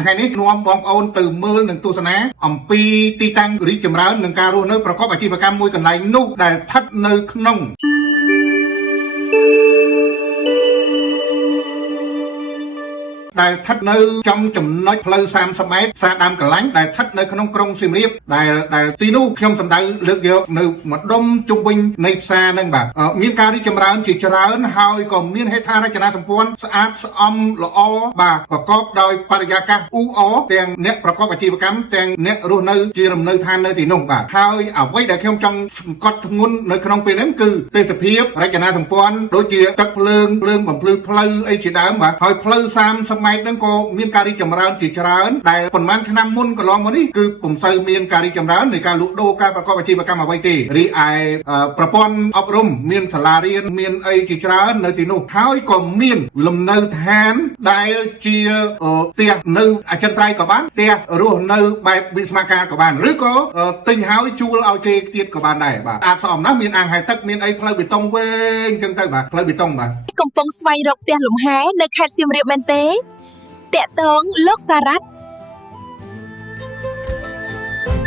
ថ្ងៃនេះនាំបងប្អូនទៅមើលនឹងទស្សនាអំពីទីតាំងរីកចម្រើននិងការរស់នៅប្រកបអាជីវកម្មមួយកន្លែងនោះដែលស្ថិតនៅក្នុងដែលស្ថិតនៅចំចំណុចផ្លូវ30ម៉ែត្រផ្សារដើមកន្លែងដែលស្ថិតនៅក្នុងក្រុងសៀមរាបដែលទីនោះខ្ញុំសម្ដៅលើកយកនៅម្ដុំជុំវិញនៃផ្សារនឹងបាទមានការរីកចម្រើនជាច្រើនហើយក៏មានហេដ្ឋារចនាសម្ព័ន្ធស្អាតស្អំល្អបាទប្រកបដោយបរិយាកាសអ៊ូអរទាំងអ្នកប្រកបអាជីវកម្មទាំងអ្នករស់នៅជារំនៅឋាននៅទីនោះបាទហើយអ្វីដែលខ្ញុំចង់សង្កត់ធ្ងន់នៅក្នុងពេលហ្នឹងគឺទេសភាពរចនាសម្ព័ន្ធដូចជាទឹកភ្លើងបំភ្លឺផ្លូវអីជាដើមបាទហើយផ្លូវ30ម៉ែត្រហ្នឹងក៏មានការរីកចម្រើនជាច្រើនដែលប៉ុន្មានឆ្នាំមុនកន្លងមកនេះគឺពុំសូវមានការរីកចម្រើននៃការលក់ដូរការប្រកបអាជីវកម្មអ្វីទេរីឯប្រព័ន្ធអប់រំមានសាលារៀនមានអីជាច្រើននៅទីនោះហើយក៏មានលំនៅឋានដែលជាផ្ទះនៅអចិន្ត្រៃយ៍ក៏បានផ្ទះរស់នៅបែបវិស្មការក៏បានឬក៏ទិញហើយជួលឲ្យគេទៀតក៏បានដែរបាទអាចសមណាស់មានអាងហែលទឹកមានអីផ្លូវបេតុងវែងចឹងទៅបាទផ្លូវបេតុងបាទកំពុងស្វែងរកផ្ទះលំហែនៅខេត្តសៀមរាបមែនទេតាក់ទងលោកសារ៉ាត់